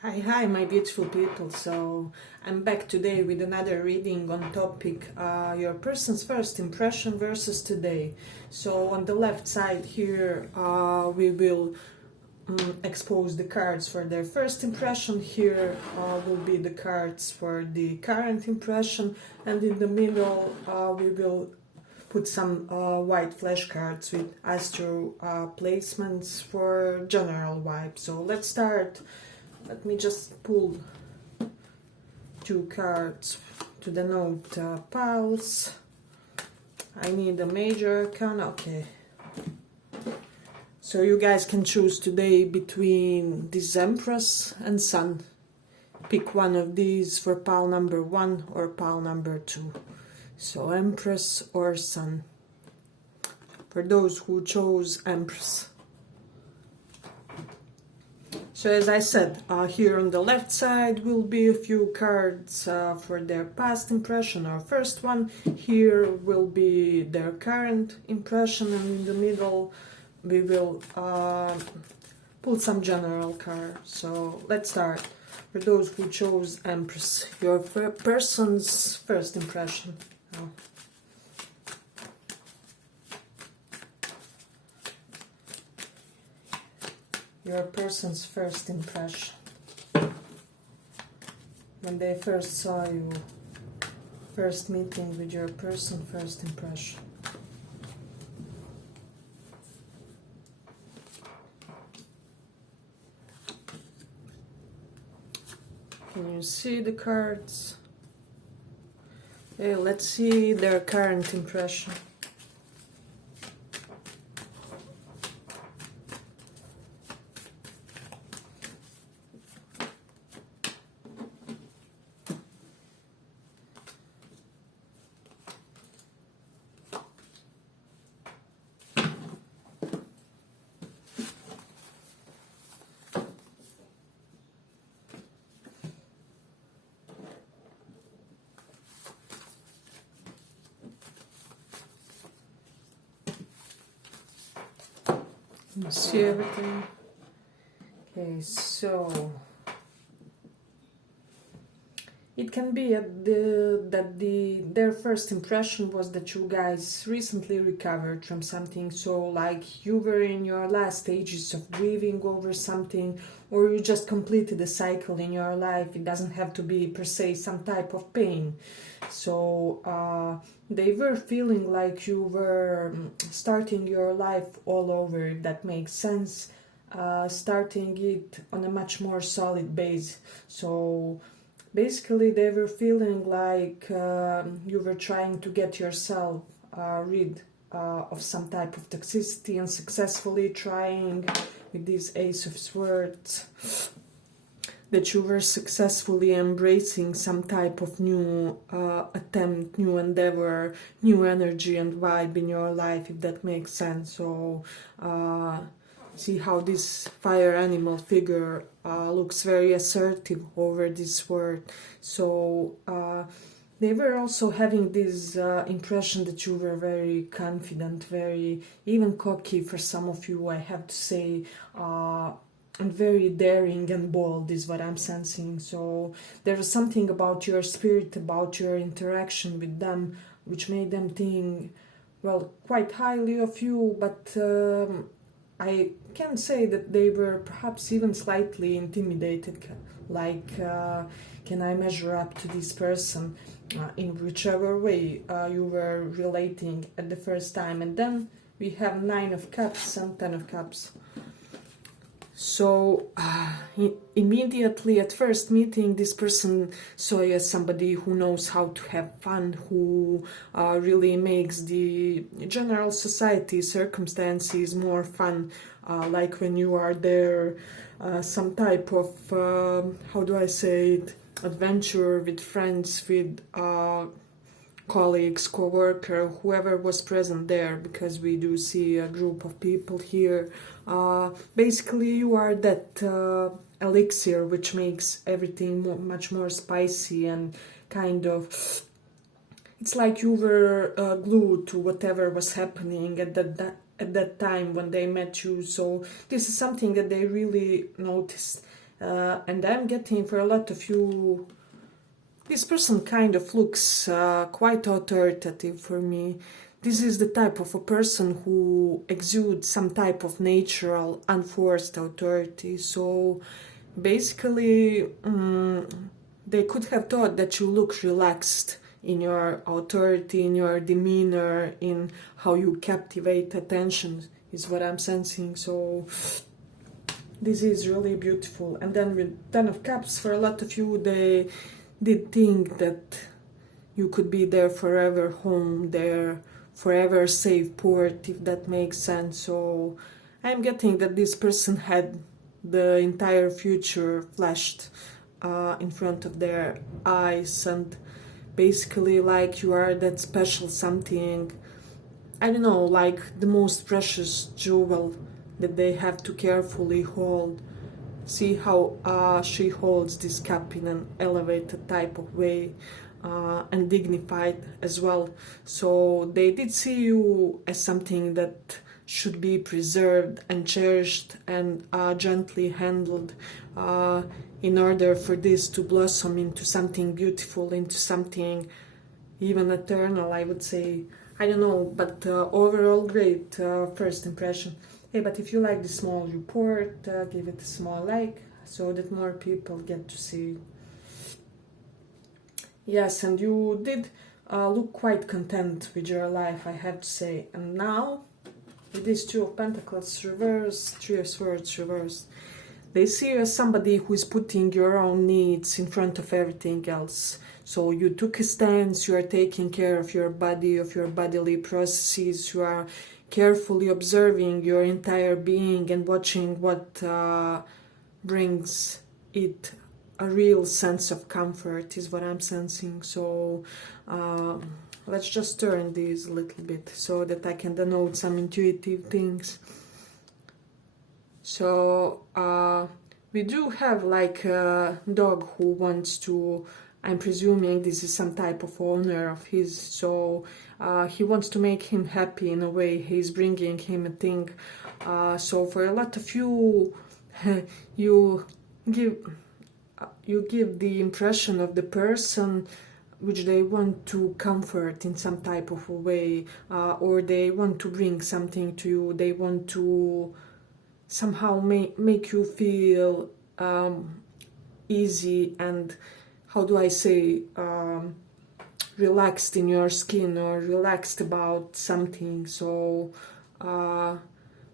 Hi, my beautiful people. So I'm back today with another reading on topic your person's first impression versus today. So on the left side here, we will expose the cards for their first impression. Here will be the cards for the current impression, and in the middle we will put some white flashcards with Harastro placements for general vibe. So let's start. Let me just pull two cards to denote piles. I need a major arcana. Okay. So you guys can choose today between this Empress and Sun. Pick one of these for pile number 1 or pile number 2. So Empress or Sun. For those who chose Empress. So as I said, here on the left side will be a few cards for their past impression or first one. Here will be their current impression, and in the middle we will pull some general cards. So let's start. For those who chose Empress, your person's first impression. Oh. Your person's first impression. When they first saw you, first meeting with your person, first impression. Can you see the cards? Okay, let's see their current impression. You see everything? Okay, so it can be their first impression was that you guys recently recovered from something. So like you were in your last stages of grieving over something, or you just completed a cycle in your life. It doesn't have to be per se some type of pain. So they were feeling like you were starting your life all over, if that makes sense. Starting it on a much more solid base. So basically they were feeling like you were trying to get yourself rid of some type of toxicity, and successfully trying with this Ace of Swords, that you were successfully embracing some type of new attempt, new endeavor, new energy and vibe in your life, if that makes sense. So see how this fire animal figure looks very assertive over this word. So they were also having this impression that you were very confident, very even cocky for some of you, I have to say, and very daring and bold is what I'm sensing. So there was something about your spirit, about your interaction with them, which made them think, well, quite highly of you, but I can say that they were perhaps even slightly intimidated, like, can I measure up to this person, in whichever way you were relating at the first time. And then we have 9 of Cups and 10 of Cups. So immediately at first meeting, this person saw you as somebody who knows how to have fun, who really makes the general society circumstances more fun, like when you are there, some type of, how do I say it, adventure with friends, with colleagues, co-worker, whoever was present there, because we do see a group of people here. Basically you are that elixir which makes everything much more spicy, and kind of, it's like you were glued to whatever was happening at that time when they met you. So this is something that they really noticed, And I'm getting for a lot of you, this person kind of looks quite authoritative for me. This is the type of a person who exudes some type of natural, unforced authority. So basically, they could have thought that you look relaxed in your authority, in your demeanor, in how you captivate attention, is what I'm sensing. So this is really beautiful. And then with Ten of Cups, for a lot of you, they did think that you could be their forever home, their forever safe port, if that makes sense. So I'm getting that this person had the entire future flashed in front of their eyes, and basically like you are that special something, I don't know, like the most precious jewel that they have to carefully hold. See how she holds this cup in an elevated type of way, and dignified as well. So they did see you as something that should be preserved and cherished and gently handled, in order for this to blossom into something beautiful, into something even eternal, I would say. I don't know, but overall great first impression. Hey, but if you like the small report, give it a small like so that more people get to see. Yes, and you did look quite content with your life, I have to say. And now, with these Two of Pentacles reversed, Three of Swords reversed, they see you as somebody who is putting your own needs in front of everything else. So you took a stance, you are taking care of your body, of your bodily processes, you are carefully observing your entire being and watching what brings it a real sense of comfort, is what I'm sensing. So let's just turn these a little bit so that I can denote some intuitive things. So we do have like a dog who wants to, I'm presuming this is some type of owner of his, so he wants to make him happy in a way. He's bringing him a thing. So for a lot of you, you give the impression of the person which they want to comfort in some type of a way, or they want to bring something to you. They want to somehow make you feel easy and, how do I say, relaxed in your skin or relaxed about something. So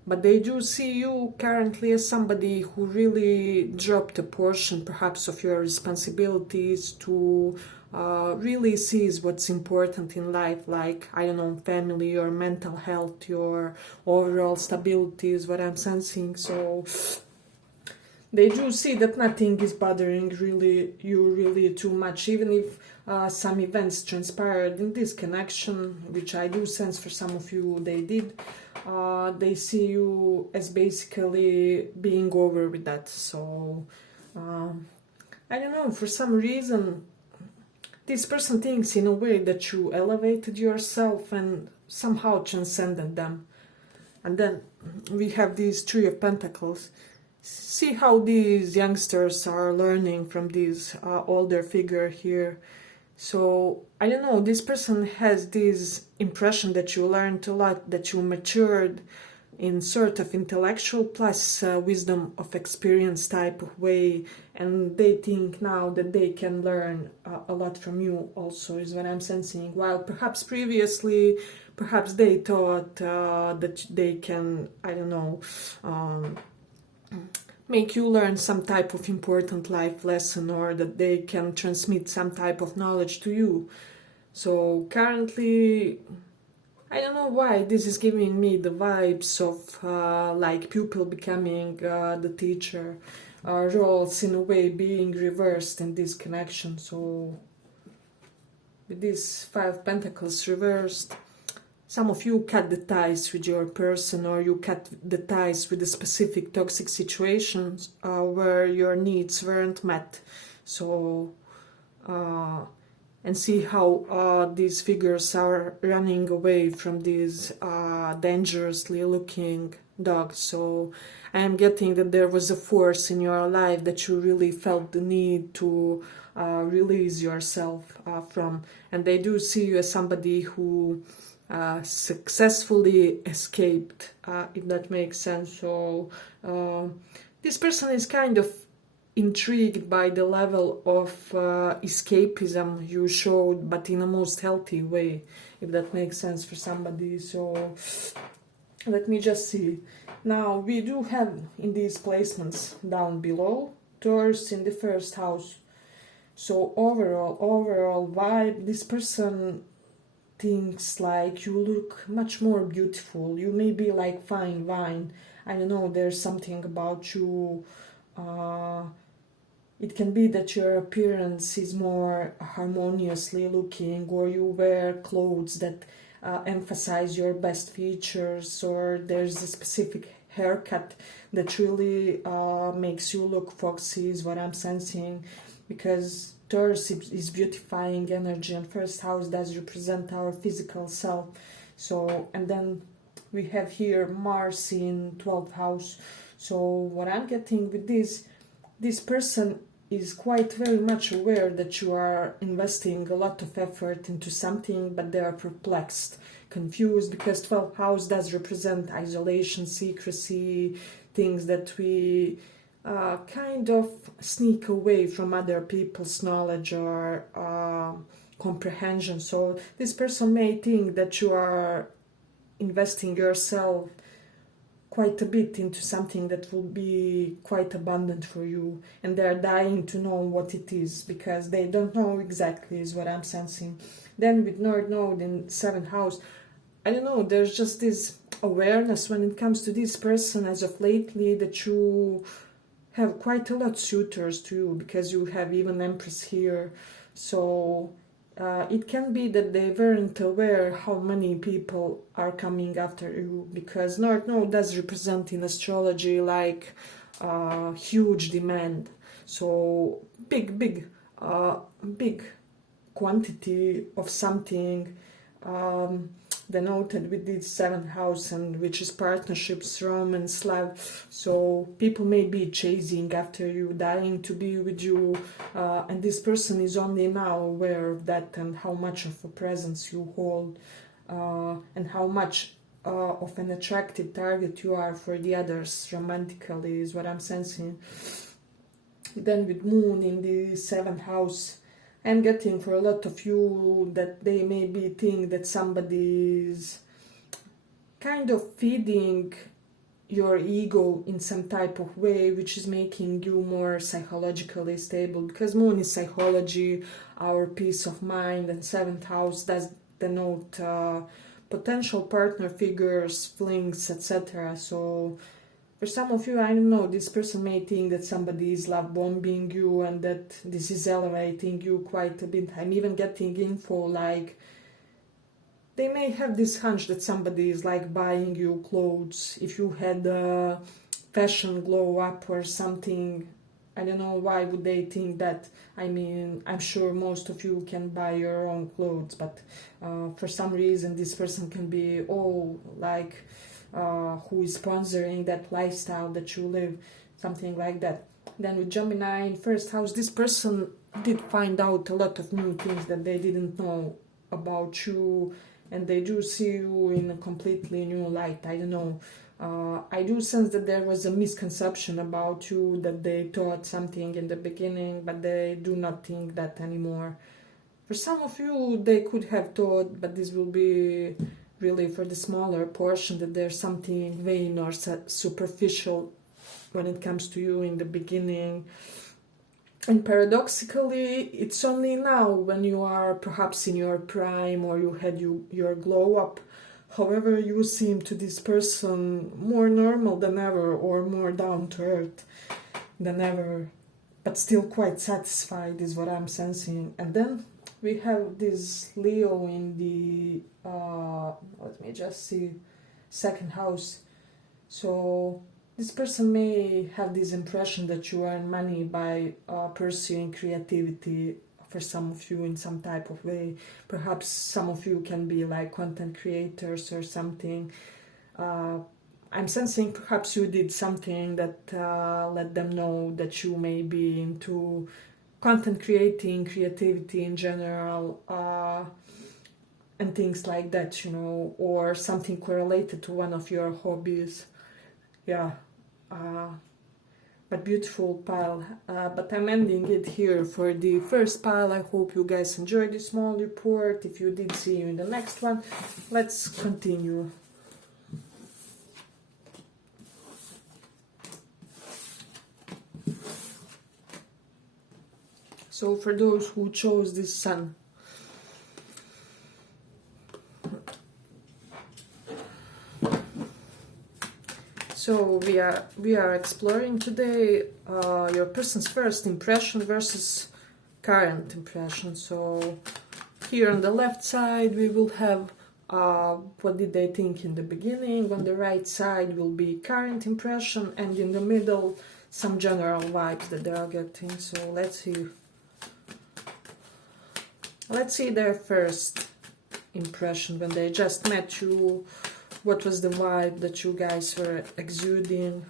but they do see you currently as somebody who really dropped a portion perhaps of your responsibilities to really sees what's important in life, like, I don't know, family, your mental health, your overall stability is what I'm sensing. So they do see that nothing is bothering you really too much, even if some events transpired in this connection, which I do sense for some of you they did. They see you as basically being over with that. So I don't know, for some reason this person thinks in a way that you elevated yourself and somehow transcended them. And then we have these Three of Pentacles. See how these youngsters are learning from this older figure here. So, I don't know, this person has this impression that you learned a lot, that you matured in sort of intellectual plus wisdom of experience type of way, and they think now that they can learn a lot from you also, is what I'm sensing. While perhaps previously, perhaps they thought that they can, I don't know, make you learn some type of important life lesson, or that they can transmit some type of knowledge to you. So currently, I don't know why this is giving me the vibes of like pupil becoming the teacher, roles in a way being reversed in this connection. So with this Five of Pentacles reversed, some of you cut the ties with your person, or you cut the ties with the specific toxic situations where your needs weren't met. So and see how these figures are running away from these dangerously looking dog. So I am getting that there was a force in your life that you really felt the need to release yourself from. And they do see you as somebody who successfully escaped, if that makes sense. So this person is kind of intrigued by the level of escapism you showed, but in a most healthy way, if that makes sense for somebody. So let me just see. Now we do have in these placements down below Taurus in the first house. So overall vibe, this person thinks like you look much more beautiful. You may be like fine wine. I don't know, there's something about you. It can be that your appearance is more harmoniously looking, or you wear clothes that emphasize your best features, or there's a specific haircut that really makes you look foxy, is what I'm sensing, because Taurus is beautifying energy, and first house does represent our physical self. So, and then we have here Mars in 12th house. So what I'm getting with this person is quite very much aware that you are investing a lot of effort into something, but they are perplexed, confused, because 12th house does represent isolation, secrecy, things that we kind of sneak away from other people's knowledge or comprehension. So this person may think that you are investing yourself quite a bit into something that will be quite abundant for you, and they're dying to know what it is, because they don't know exactly, is what I'm sensing. Then with North Node in 7th house, I don't know, there's just this awareness when it comes to this person as of lately that you have quite a lot of suitors to you, because you have even Empress here. So it can be that they weren't aware how many people are coming after you, because North Node does represent in astrology like huge demand. So big quantity of something denoted with this 7th house, and which is partnerships, romance, love. So people may be chasing after you, dying to be with you, and this person is only now aware of that, and how much of a presence you hold, and how much of an attractive target you are for the others romantically, is what I'm sensing. Then with Moon in the 7th house, I'm getting for a lot of you that they maybe think that somebody is kind of feeding your ego in some type of way, which is making you more psychologically stable, because Moon is psychology, our peace of mind, and 7th house does denote potential partner figures, flings, etc. So for some of you, I don't know, this person may think that somebody is love bombing you, and that this is elevating you quite a bit. I'm even getting info like they may have this hunch that somebody is like buying you clothes. If you had a fashion glow up or something, I don't know why would they think that. I mean, I'm sure most of you can buy your own clothes, but for some reason this person can be like who is sponsoring that lifestyle that you live, something like that. Then with Gemini in 1st house, this person did find out a lot of new things that they didn't know about you, and they do see you in a completely new light. I don't know. I do sense that there was a misconception about you, that they thought something in the beginning, but they do not think that anymore. For some of you, they could have thought, but this will be really for the smaller portion, that there's something vain or superficial when it comes to you in the beginning. And paradoxically, it's only now when you are perhaps in your prime, or you had your glow up. However, you seem to this person more normal than ever, or more down to earth than ever, but still quite satisfied, is what I'm sensing. And then we have this Leo in the let me just see, 2nd house. So this person may have this impression that you earn money by pursuing creativity, for some of you in some type of way. Perhaps some of you can be like content creators or something. I'm sensing perhaps you did something that let them know that you may be into content creating, creativity in general, and things like that, you know, or something correlated to one of your hobbies. Yeah, but beautiful pile. But I'm ending it here for the first pile. I hope you guys enjoyed this small report. If you did, see you in the next one. Let's continue. So for those who chose this sun, so we are exploring today your person's first impression versus current impression. So here on the left side we will have what did they think in the beginning. On the right side will be current impression, and in the middle some general vibes that they are getting. So let's see their first impression when they just met you. What was the vibe that you guys were exuding?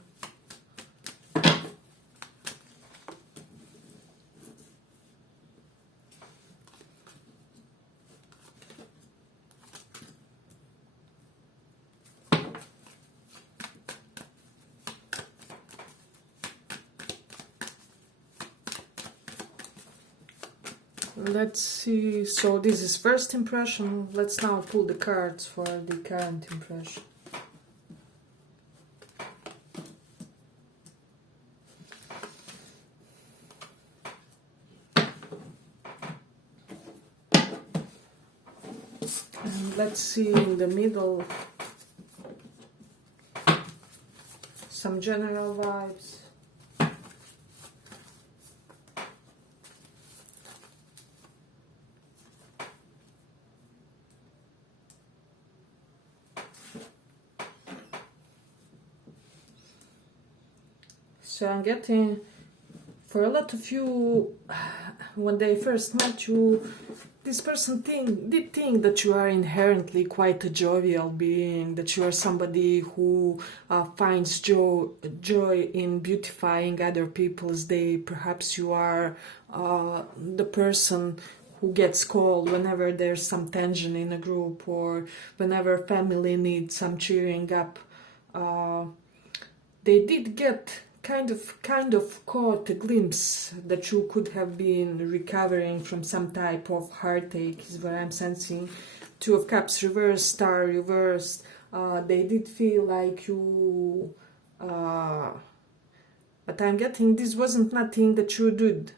Let's see, so this is first impression. Let's now pull the cards for the current impression. And let's see in the middle some general vibes. So I'm getting, for a lot of you, when they first met you, this person did think that you are inherently quite a jovial being, that you are somebody who finds joy in beautifying other people's day. Perhaps you are the person who gets called whenever there's some tension in a group, or whenever family needs some cheering up. They did get kind of caught a glimpse that you could have been recovering from some type of heartache, is what I'm sensing. Two of Cups reversed, Star reversed. They did feel like you, but I'm getting this wasn't nothing that you did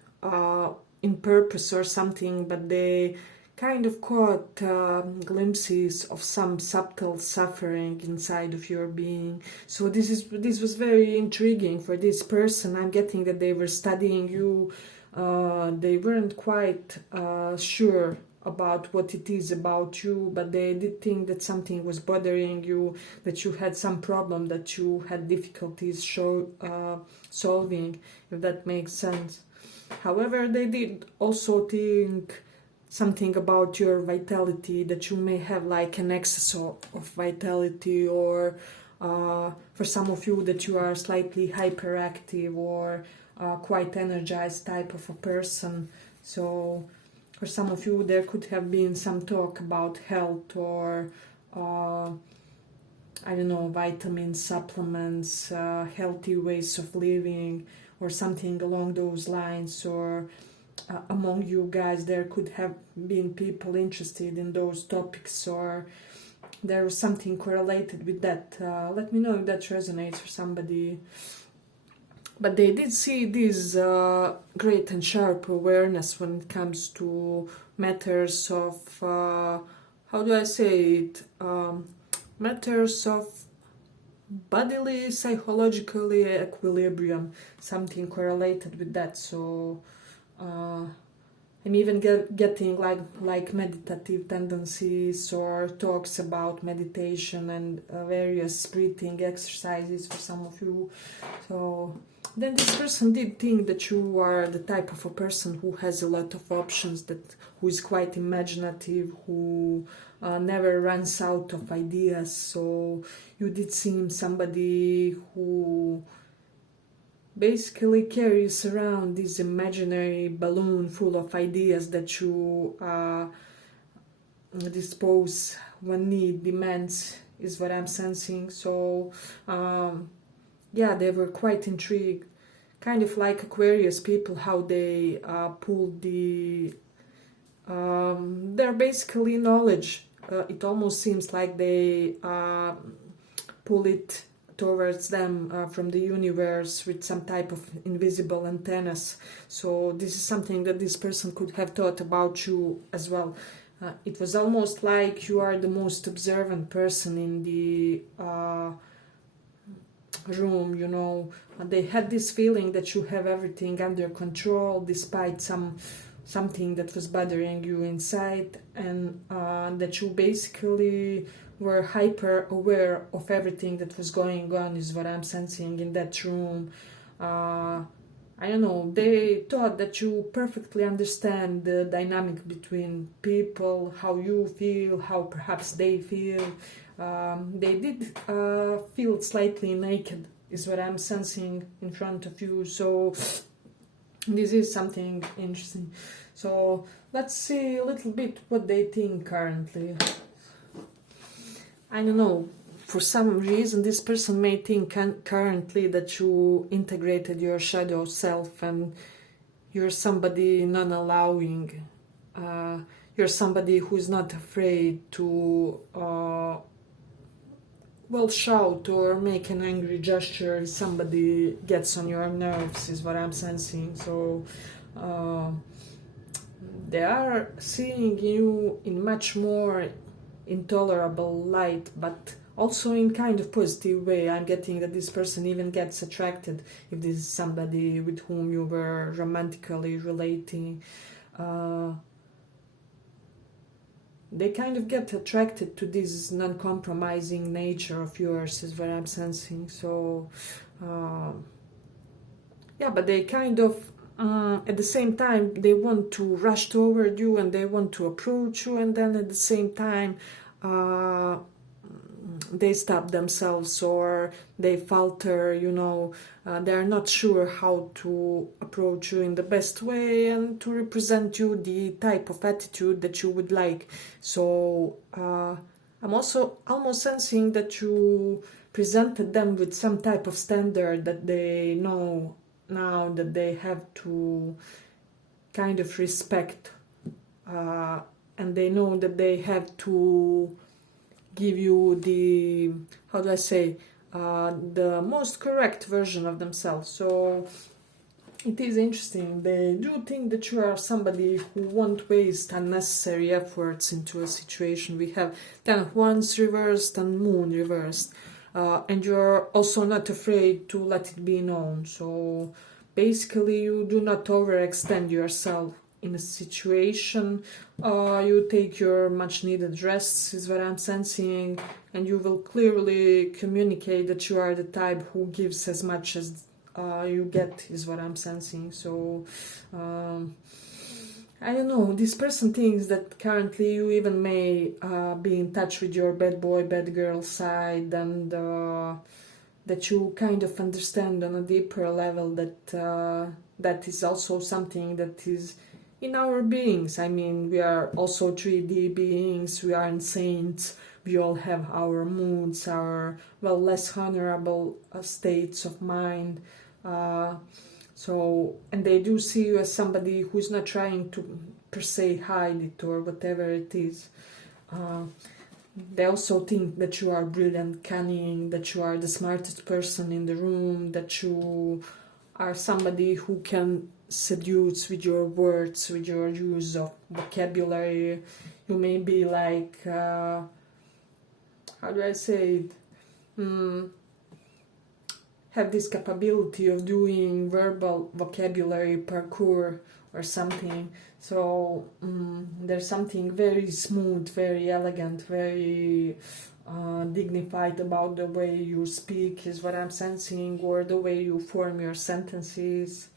in purpose or something, but they kind of caught glimpses of some subtle suffering inside of your being. So this was very intriguing for this person. I'm getting that they were studying you. They weren't quite sure about what it is about you, but they did think that something was bothering you, that you had some problem that you had difficulties solving, if that makes sense. However, they did also think something about your vitality, that you may have like an excess of vitality, or for some of you that you are slightly hyperactive or quite energized type of a person. So for some of you there could have been some talk about health, or I don't know, vitamin supplements, healthy ways of living, or something along those lines. Or among you guys there could have been people interested in those topics, or there was something correlated with that. Let me know if that resonates for somebody. But they did see this great and sharp awareness when it comes to matters of, how do I say it, matters of bodily, psychologically equilibrium, something correlated with that. So I'm even getting like meditative tendencies, or talks about meditation and various breathing exercises for some of you. So Then this person did think that you are the type of a person who has a lot of options, who is quite imaginative, who never runs out of ideas. So you did seem somebody who basically carries around this imaginary balloon full of ideas that you dispose when need demands, is what I'm sensing. So yeah, they were quite intrigued, kind of like Aquarius people, how they pull their basically knowledge. It almost seems like they pull it towards them from the universe with some type of invisible antennas. So this is something that this person could have thought about you as well. It was almost like you are the most observant person in the room, you know. They had this feeling that you have everything under control despite something that was bothering you inside, and that you basically were hyper aware of everything that was going on, is what I'm sensing in that room. I don't know, they thought that you perfectly understand the dynamic between people, how you feel, how perhaps they feel. They did feel slightly naked, is what I'm sensing in front of you. So this is something interesting. So let's see a little bit what they think currently. I don't know, for some reason this person may think currently that you integrated your shadow self and you're somebody non-allowing. You're somebody who's not afraid to shout or make an angry gesture if somebody gets on your nerves, is what I'm sensing. So they are seeing you in much more intolerable light, but also in kind of positive way. I'm getting that this person even gets attracted if this is somebody with whom you were romantically relating. They kind of get attracted to this non-compromising nature of yours, is what I'm sensing. So yeah, but they kind of at the same time they want to rush toward you and they want to approach you, and then at the same time they stop themselves or they falter, you know. They're not sure how to approach you in the best way and to represent you the type of attitude that you would like. So I'm also almost sensing that you presented them with some type of standard that they know now that they have to kind of respect, and they know that they have to give you the, how do I say, the most correct version of themselves. So it is interesting. They do think that you are somebody who won't waste unnecessary efforts into a situation. We have Ten of Wands reversed and Moon reversed. And you're also not afraid to let it be known. So basically you do not overextend yourself in a situation. You take your much needed rests, is what I'm sensing, and you will clearly communicate that you are the type who gives as much as you get, is what I'm sensing. So I don't know, this person thinks that currently you even may be in touch with your bad boy, bad girl side, and that you kind of understand on a deeper level that that is also something that is in our beings. I mean, we are also 3D beings, we aren't saints, we all have our moods, our, well, less honorable states of mind. So, and they do see you as somebody who's not trying to per se hide it or whatever it is. They also think that you are brilliant, cunning, that you are the smartest person in the room, that you are somebody who can seduce with your words, with your use of vocabulary. You may be like, how do I say it? Have this capability of doing verbal vocabulary parkour or something. So there's something very smooth, very elegant, very dignified about the way you speak, is what I'm sensing, or the way you form your sentences.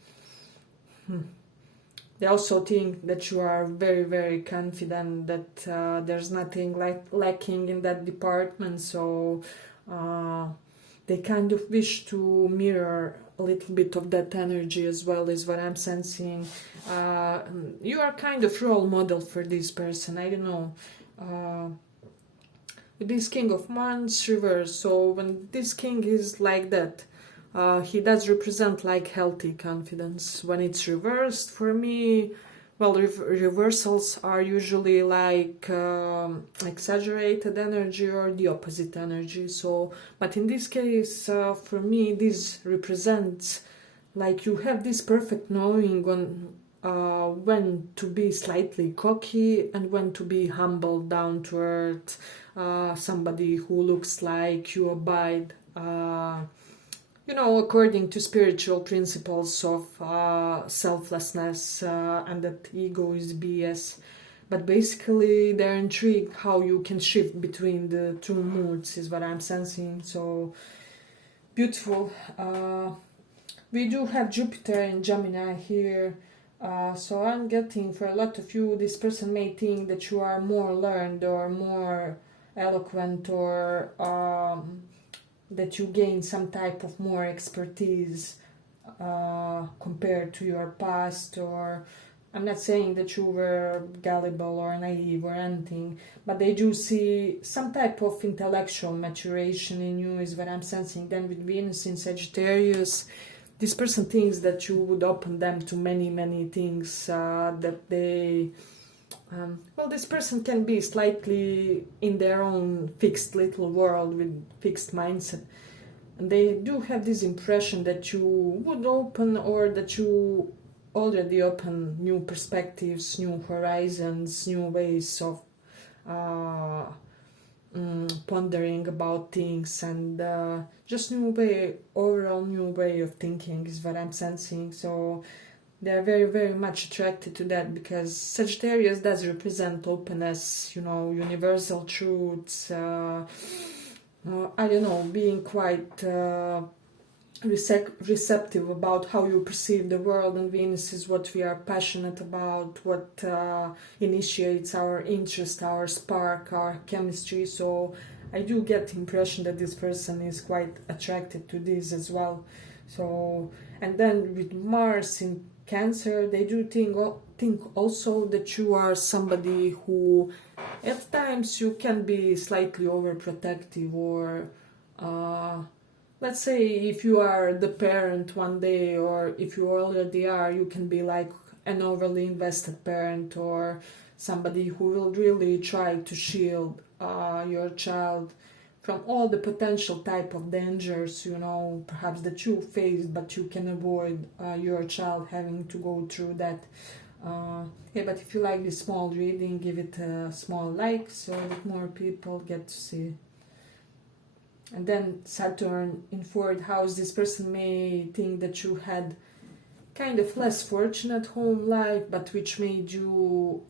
They also think that you are very, very confident, that there's nothing lacking in that department, so they kind of wish to mirror a little bit of that energy as well, is what I'm sensing. You are kind of role model for this person, I don't know. With this King of Wands reverse, so when this king is like that, he does represent like healthy confidence. When it's reversed, for me, well, reversals are usually like exaggerated energy or the opposite energy. So, but in this case, for me, this represents like you have this perfect knowing on when to be slightly cocky and when to be humble, down to earth, somebody who looks like you abide, according to spiritual principles of selflessness, and that ego is BS. But basically, they're intrigued how you can shift between the two moods, is what I'm sensing. So beautiful. We do have Jupiter in Gemini here. So I'm getting, for a lot of you, this person may think that you are more learned or more eloquent, or that you gain some type of more expertise compared to your past. Or I'm not saying that you were gullible or naive or anything, but they do see some type of intellectual maturation in you, is what I'm sensing. Then with Venus in Sagittarius, this person thinks that you would open them to many, many things, that they... this person can be slightly in their own fixed little world with fixed mindset. And they do have this impression that you would open, or that you already open new perspectives, new horizons, new ways of pondering about things, and just overall new way of thinking, is what I'm sensing. So they're very, very much attracted to that, because Sagittarius does represent openness, universal truths, being quite receptive about how you perceive the world. And Venus is what we are passionate about, what initiates our interest, our spark, our chemistry. So I do get the impression that this person is quite attracted to this as well. So, and then with Mars in Cancer, they do think also that you are somebody who at times you can be slightly overprotective, or let's say if you are the parent one day, or if you already are, you can be like an overly invested parent, or somebody who will really try to shield your child from all the potential type of dangers, perhaps that you face, but you can avoid your child having to go through that. But if you like this small reading, give it a small like so that more people get to see. And then Saturn in 4th house, this person may think that you had kind of less fortunate home life, but which made you...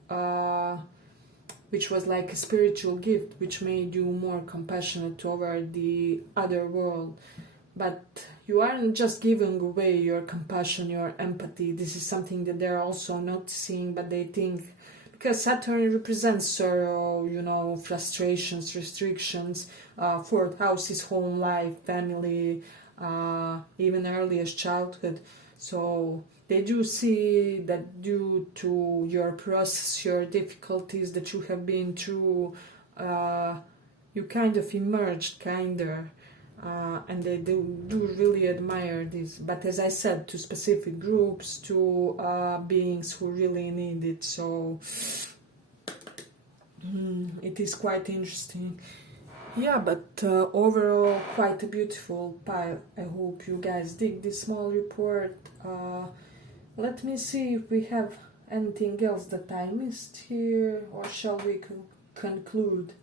which was like a spiritual gift, which made you more compassionate toward the other world. But you aren't just giving away your compassion, your empathy. This is something that they're also noticing, but they think, because Saturn represents sorrow, frustrations, restrictions. 4th house is home life, family, even earliest childhood. So they do see that due to your process, your difficulties that you have been through, you kind of emerged kinder, and they do really admire this. But as I said, to specific groups, to beings who really need it. So it is quite interesting. Yeah, but overall quite a beautiful pile. I hope you guys dig this small report. Let me see if we have anything else that I missed here, or shall we conclude?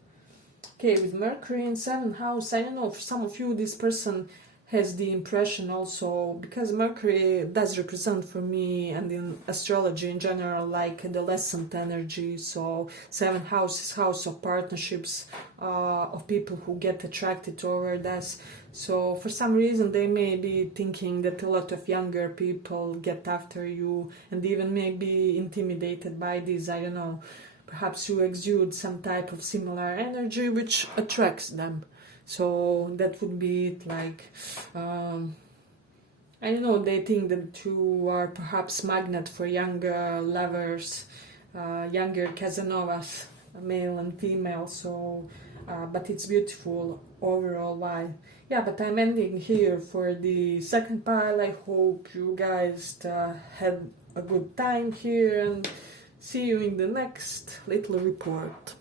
Okay, with Mercury in 7th house, I don't know, for some of you this person has the impression also, because Mercury does represent for me and in astrology in general like adolescent energy. So 7th house is house of partnerships, of people who get attracted toward us. So for some reason they may be thinking that a lot of younger people get after you and even may be intimidated by this. I don't know, perhaps you exude some type of similar energy which attracts them. So that would be it, like, I don't know, they think that you are perhaps magnet for younger lovers, younger Casanovas, male and female, so, but it's beautiful overall. Why? Yeah, but I'm ending here for the second pile. I hope you guys had a good time here, and see you in the next little report.